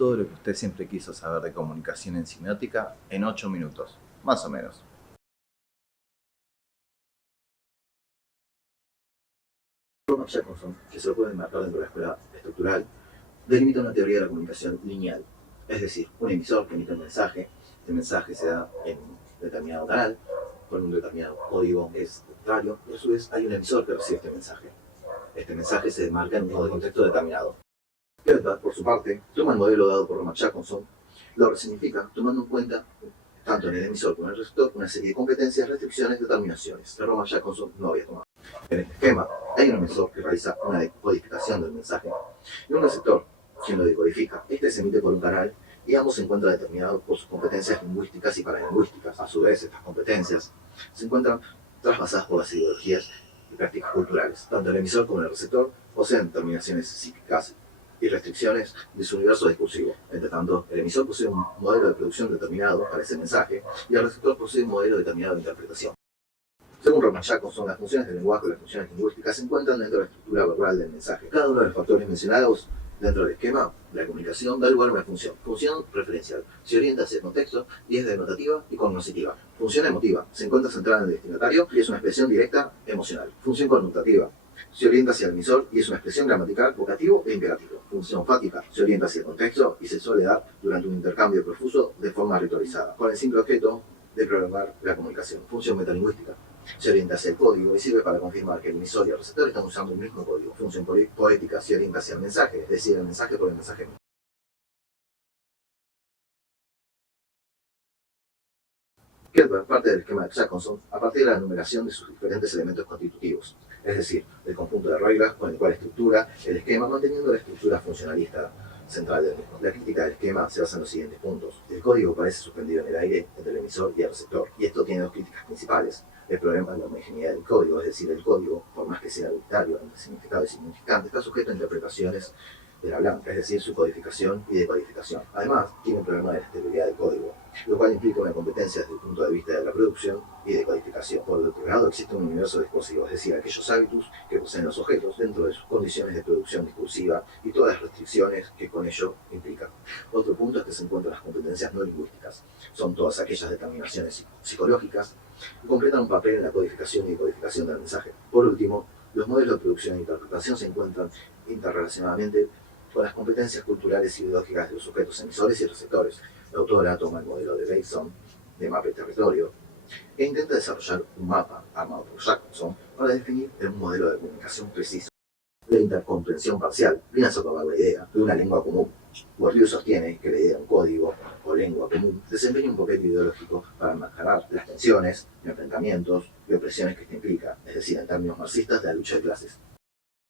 todo lo que usted siempre quiso saber de comunicación en semiótica en 8 minutos, más o menos. Thomas Jefferson, que se lo puede marcar dentro de la escuela estructural, delimita una teoría de la comunicación lineal. Es decir, un emisor que emite un mensaje, este mensaje se da en un determinado canal, con un determinado código que es arbitrario, y a su vez hay un emisor que recibe este mensaje. Este mensaje se marca en un contexto determinado. Keltner, por su parte, toma el modelo dado por Thomas Jefferson, lo resignifica tomando en cuenta, tanto en el emisor como en el receptor, una serie de competencias, restricciones, determinaciones que Thomas Jefferson no había tomado. En este esquema, hay un emisor que realiza una decodificación del mensaje y un receptor, quien lo decodifica. Este se emite por un canal y ambos se encuentran determinados por sus competencias lingüísticas y paralingüísticas. A su vez, estas competencias se encuentran trasvasadas por las ideologías y prácticas culturales. Tanto el emisor como el receptor poseen determinaciones psíquicas y restricciones de su universo discursivo. Entre tanto, el emisor posee un modelo de producción determinado para ese mensaje y el receptor posee un modelo determinado de interpretación. Según Thomas Jefferson, las funciones del lenguaje y las funciones lingüísticas se encuentran dentro de la estructura verbal del mensaje. Cada uno de los factores mencionados dentro del esquema de la comunicación da lugar a una función. Función referencial. Se orienta hacia el contexto y es denotativa y cognoscitiva. Función emotiva. Se encuentra centrada en el destinatario y es una expresión directa emocional. Función connotativa. Se orienta hacia el emisor y es una expresión gramatical, vocativo e imperativo. Función fática. Se orienta hacia el contexto y se suele dar durante un intercambio profuso de forma ritualizada, con el simple objeto de programar la comunicación. Función metalingüística. Se orienta hacia el código y sirve para confirmar que el emisor y el receptor están usando el mismo código. Función poética. Se orienta hacia el mensaje, es decir, el mensaje por el mensaje mismo. Keltner parte del esquema de Jefferson a partir de la enumeración de sus diferentes elementos constitutivos, es decir, el conjunto de reglas con el cual estructura el esquema, manteniendo la estructura funcionalista central del mismo. La crítica del esquema se basa en los siguientes puntos. El código parece suspendido en el aire entre el emisor y el receptor, y esto tiene dos críticas principales. El problema de la homogeneidad del código, es decir, el código, por más que sea arbitrario entre significado y significante, está sujeto a interpretaciones del hablante, es decir, su codificación y decodificación. Además, tiene un problema de la estabilidad del código, lo cual implica una competencia desde el punto de vista de la producción y de codificación. Por el otro lado, existe un universo discursivo, es decir, aquellos hábitos que poseen los objetos dentro de sus condiciones de producción discursiva y todas las restricciones que con ello implican. Otro punto es que se encuentran las competencias no lingüísticas. Son todas aquellas determinaciones psicológicas que completan un papel en la codificación y decodificación del mensaje. Por último, los modelos de producción e interpretación se encuentran interrelacionadamente con las competencias culturales y ideológicas de los sujetos emisores y receptores. La autora toma el modelo de Bayes de mapa y territorio e intenta desarrollar un mapa armado por Jefferson para definir un modelo de comunicación preciso. La intercomprensión parcial viene a socavar la idea de una lengua común. Bourdieu sostiene que la idea de un código o lengua común desempeña un papel ideológico para enmascarar las tensiones, enfrentamientos y opresiones que esto implica, es decir, en términos marxistas, de la lucha de clases.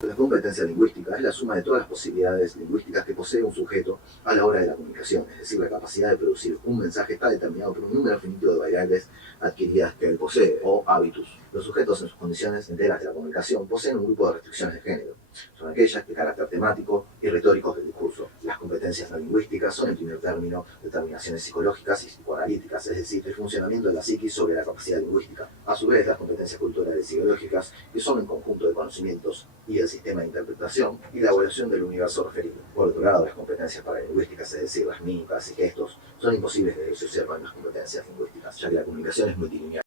La competencia lingüística es la suma de todas las posibilidades lingüísticas que posee un sujeto a la hora de la comunicación, es decir, la capacidad de producir un mensaje está determinado por un número finito de variables adquiridas que él posee, o hábitos. Los sujetos en sus condiciones enteras de la comunicación poseen un grupo de restricciones de género. Son aquellas de carácter temático y retóricos del discurso. Las competencias no lingüísticas son, en primer término, determinaciones psicológicas y psicoanalíticas, es decir, el funcionamiento de la psiquis sobre la capacidad lingüística. A su vez, las competencias culturales y ideológicas, que son un conjunto de conocimientos y el sistema de interpretación y la evaluación del universo referido. Por otro lado, las competencias paralingüísticas, es decir, las mímicas y gestos, son imposibles de disociar en las competencias lingüísticas, ya que la comunicación es multilineal.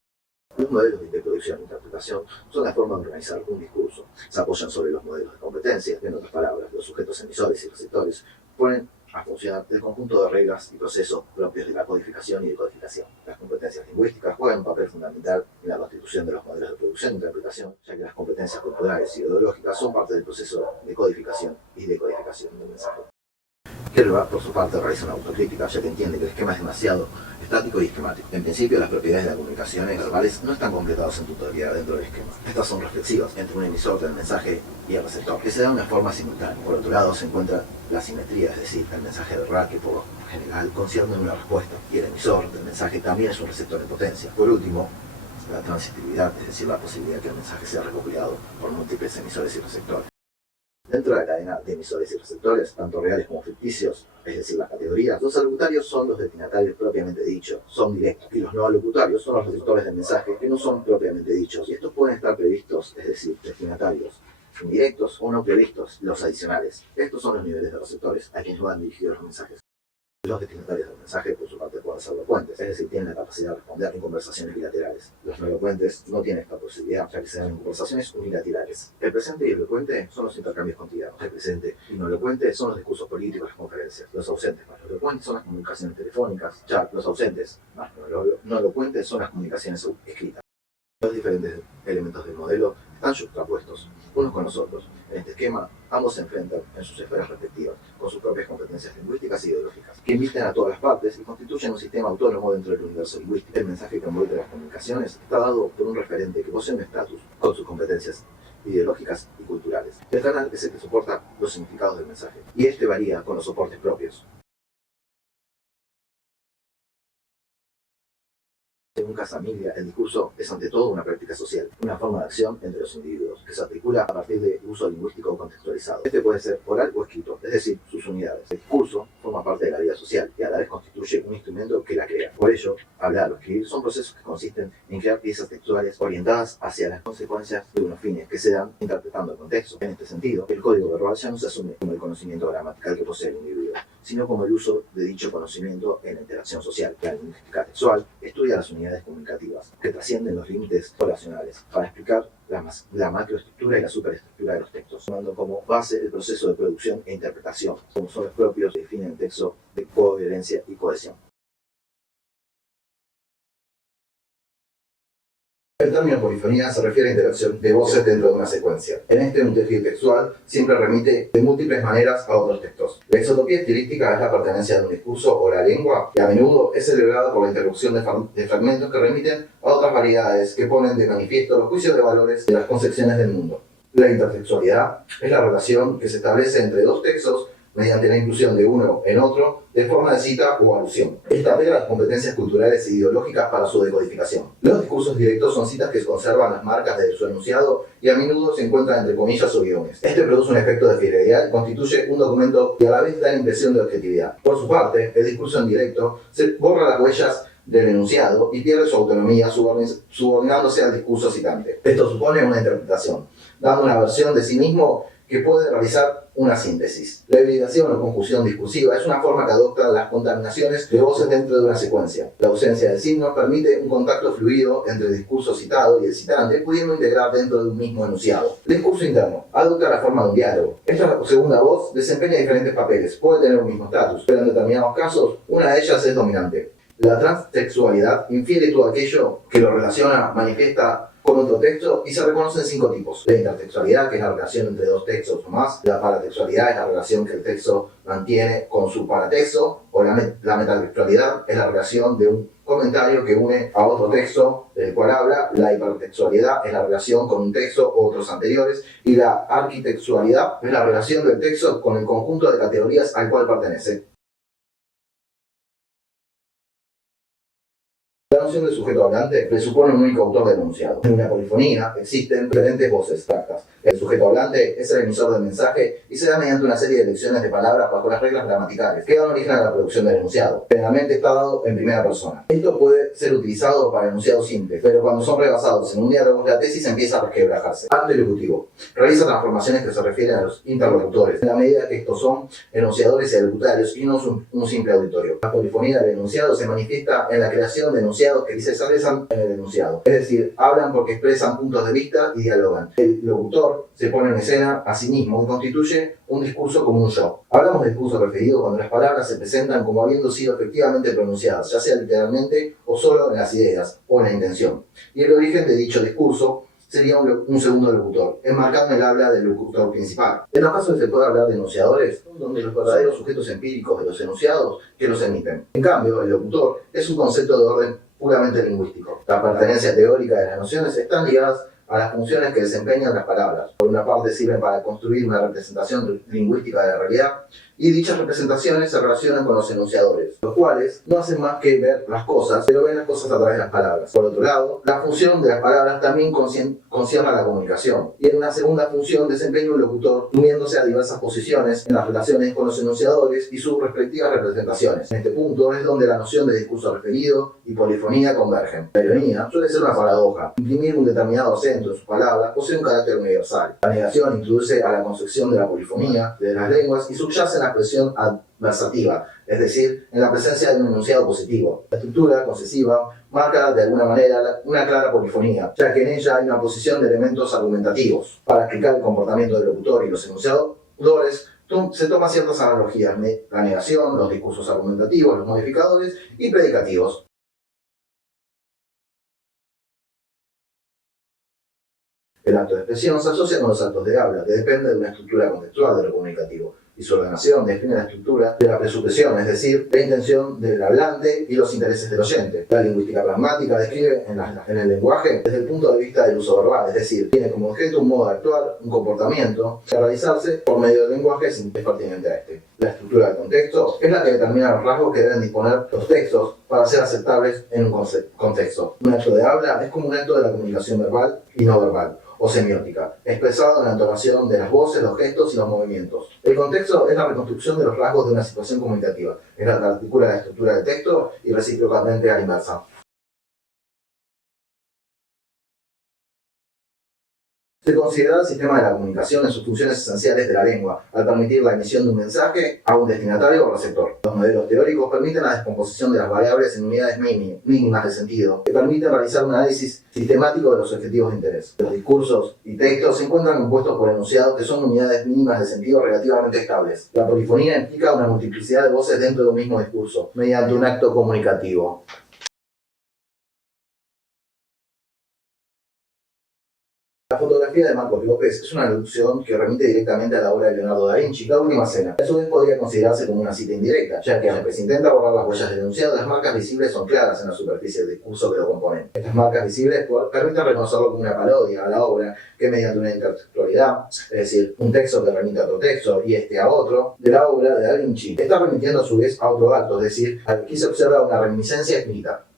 Los modelos de producción e interpretación son la forma de organizar un discurso. Se apoyan sobre los modelos de competencia, en otras palabras, los sujetos emisores y receptores ponen a funcionar el conjunto de reglas y procesos propios de la codificación y decodificación. Las competencias lingüísticas juegan un papel fundamental en la constitución de los modelos de producción e interpretación, ya que las competencias culturales y ideológicas son parte del proceso de codificación y decodificación del mensaje. Keltner, por su parte, realiza una autocrítica, ya que entiende que el esquema es demasiado estático y esquemático. En principio, las propiedades de las comunicaciones verbales no están completadas en totalidad dentro del esquema. Estas son reflexivas entre un emisor del mensaje y el receptor, que se da de una forma simultánea. Por otro lado, se encuentra la simetría, es decir, el mensaje verbal que por lo general concierne una respuesta, y el emisor del mensaje también es un receptor en potencia. Por último, la transitividad, es decir, la posibilidad de que el mensaje sea recopilado por múltiples emisores y receptores. Dentro de la cadena de emisores y receptores, tanto reales como ficticios, es decir, las categorías, los alocutarios son los destinatarios propiamente dichos, son directos, y los no alocutarios son los receptores del mensaje que no son propiamente dichos, y estos pueden estar previstos, es decir, destinatarios indirectos o no previstos, los adicionales. Estos son los niveles de receptores a quienes van dirigidos los mensajes. Los destinatarios del mensaje, por su parte, pueden ser elocuentes, es decir, tienen la capacidad de responder en conversaciones bilaterales. Los no elocuentes no tienen esta posibilidad, ya que se dan en conversaciones unilaterales. El presente y el elocuente son los intercambios cotidianos. El presente y no elocuente son los discursos políticos, las conferencias. Los ausentes más los elocuentes son las comunicaciones telefónicas. Ya los ausentes más no elocuentes son las comunicaciones escritas. Los diferentes elementos del modelo están juxtapuestos unos con los otros. En este esquema, ambos se enfrentan en sus esferas respectivas, con sus propias competencias lingüísticas e ideológicas, que inviten a todas las partes y constituyen un sistema autónomo dentro del universo lingüístico. El mensaje que envuelve las comunicaciones está dado por un referente que posee un estatus, con sus competencias ideológicas y culturales. El canal es el que soporta los significados del mensaje, y este varía con los soportes propios. Según Casamilia, el discurso es ante todo una práctica social, una forma de acción entre los individuos, que se articula a partir de uso lingüístico contextualizado. Este puede ser oral o escrito, es decir, sus unidades. El discurso forma parte de la vida social y a la vez constituye un instrumento que la crea. Por ello, hablar o escribir son procesos que consisten en crear piezas textuales orientadas hacia las consecuencias de unos fines que se dan interpretando el contexto. En este sentido, el código verbal ya no se asume como el conocimiento gramatical que posee el individuo, sino como el uso de dicho conocimiento en la interacción social. La lingüística textual estudia las unidades comunicativas que trascienden los límites relacionales para explicar la macroestructura y la superestructura de los textos, tomando como base el proceso de producción e interpretación, como son los propios que definen el texto de coherencia y cohesión. El término polifonía se refiere a interacción de voces dentro de una secuencia. En un tejido textual siempre remite de múltiples maneras a otros textos. La isotopía estilística es la pertenencia de un discurso o la lengua, y a menudo es celebrada por la interrupción de fragmentos que remiten a otras variedades que ponen de manifiesto los juicios de valores de las concepciones del mundo. La intertextualidad es la relación que se establece entre dos textos mediante la inclusión de uno en otro de forma de cita o alusión. Esta altera las competencias culturales e ideológicas para su decodificación. Los discursos directos son citas que conservan las marcas de su enunciado y a menudo se encuentran entre comillas o guiones. Este produce un efecto de fidelidad y constituye un documento que a la vez da la impresión de objetividad. Por su parte, el discurso en directo se borra las huellas del enunciado y pierde su autonomía subordinándose al discurso citante. Esto supone una interpretación, dando una versión de sí mismo que puede realizar una síntesis. La hibridación o confusión discursiva es una forma que adoptan las contaminaciones de voces dentro de una secuencia. La ausencia de signos permite un contacto fluido entre el discurso citado y el citante, pudiendo integrar dentro de un mismo enunciado. El discurso interno adopta la forma de un diálogo. Esta segunda voz desempeña diferentes papeles, puede tener un mismo estatus, pero en determinados casos una de ellas es dominante. La transtextualidad infiere todo aquello que lo relaciona, manifiesta con otro texto y se reconocen 5 tipos. La intertextualidad, que es la relación entre dos textos o más. La paratextualidad es la relación que el texto mantiene con su paratexto. O la metatextualidad es la relación de un comentario que une a otro texto del cual habla. La hipertextualidad es la relación con un texto o otros anteriores. Y la arquitextualidad es la relación del texto con el conjunto de categorías al cual pertenece. La noción de sujeto hablante presupone un único autor del enunciado. En una polifonía existen diferentes voces abstractas. El sujeto hablante es el emisor del mensaje y se da mediante una serie de elecciones de palabras bajo las reglas gramaticales que dan origen a la producción del enunciado. Generalmente está dado en primera persona. Esto puede ser utilizado para enunciados simples, pero cuando son rebasados en un diálogo, la tesis empieza a resquebrajarse. Acto ilocutivo. Realiza transformaciones que se refieren a los interlocutores, en la medida que estos son enunciadores y alocutarios y no un simple auditorio. La polifonía del enunciado se manifiesta en la creación de enunciados que se expresan en el enunciado. Es decir, hablan porque expresan puntos de vista y dialogan. El locutor se pone en escena a sí mismo y constituye un discurso como un show. Hablamos de discurso preferido cuando las palabras se presentan como habiendo sido efectivamente pronunciadas, ya sea literalmente o solo en las ideas o en la intención. Y el origen de dicho discurso sería un segundo locutor, enmarcando el habla del locutor principal. En los casos se puede hablar de enunciadores, donde los verdaderos sujetos empíricos de los enunciados que los emiten. En cambio, el locutor es un concepto de orden puramente lingüístico. La pertenencia teórica de las nociones están ligadas a las funciones que desempeñan las palabras. Por una parte sirven para construir una representación lingüística de la realidad, y dichas representaciones se relacionan con los enunciadores, los cuales no hacen más que ver las cosas, pero ven las cosas a través de las palabras. Por otro lado, la función de las palabras también concierne a la comunicación, y en una segunda función desempeña un locutor uniéndose a diversas posiciones en las relaciones con los enunciadores y sus respectivas representaciones. En este punto es donde la noción de discurso referido y polifonía convergen. La ironía suele ser una paradoja. Imprimir un determinado acento en sus palabras posee un carácter universal. La negación introduce a la concepción de la polifonía de las lenguas y subyace en la expresión adversativa, es decir, en la presencia de un enunciado positivo. La estructura concesiva marca de alguna manera una clara polifonía, ya que en ella hay una posición de elementos argumentativos. Para explicar el comportamiento del locutor y los enunciadores, se toman ciertas analogías: la negación, los discursos argumentativos, los modificadores y predicativos. El acto de expresión se asocia con los actos de habla, que depende de una estructura contextual de lo comunicativo, y su ordenación define la estructura de la presupresión, es decir, la intención del hablante y los intereses del oyente. La lingüística pragmática describe en el lenguaje desde el punto de vista del uso verbal, es decir, tiene como objeto un modo de actuar, un comportamiento, que realizarse por medio del lenguaje es pertinente a este. La estructura del contexto es la que determina los rasgos que deben disponer los textos para ser aceptables en un contexto. Un acto de habla es como un acto de la comunicación verbal y no verbal, o semiótica, expresado en la entonación de las voces, los gestos y los movimientos. El contexto es la reconstrucción de los rasgos de una situación comunicativa, es la que articula la estructura del texto y recíprocamente a la inversa. Se considera el sistema de la comunicación en sus funciones esenciales de la lengua, al permitir la emisión de un mensaje a un destinatario o receptor. Los modelos teóricos permiten la descomposición de las variables en unidades mínimas de sentido, que permiten realizar un análisis sistemático de los objetivos de interés. Los discursos y textos se encuentran compuestos por enunciados que son unidades mínimas de sentido relativamente estables. La polifonía implica una multiplicidad de voces dentro de un mismo discurso, mediante un acto comunicativo. La fotografía de Marcos López es una alusión que remite directamente a la obra de Leonardo da Vinci, La Última Cena. A su vez podría considerarse como una cita indirecta, ya que aunque se intenta borrar las huellas del enunciado, las marcas visibles son claras en la superficie del discurso que lo componen. Estas marcas visibles permiten reconocerlo como una parodia a la obra que, mediante una intertextualidad, es decir, un texto que remite a otro texto y este a otro, de la obra de da Vinci, está remitiendo a su vez a otro acto, es decir, aquí se observa una reminiscencia escrita.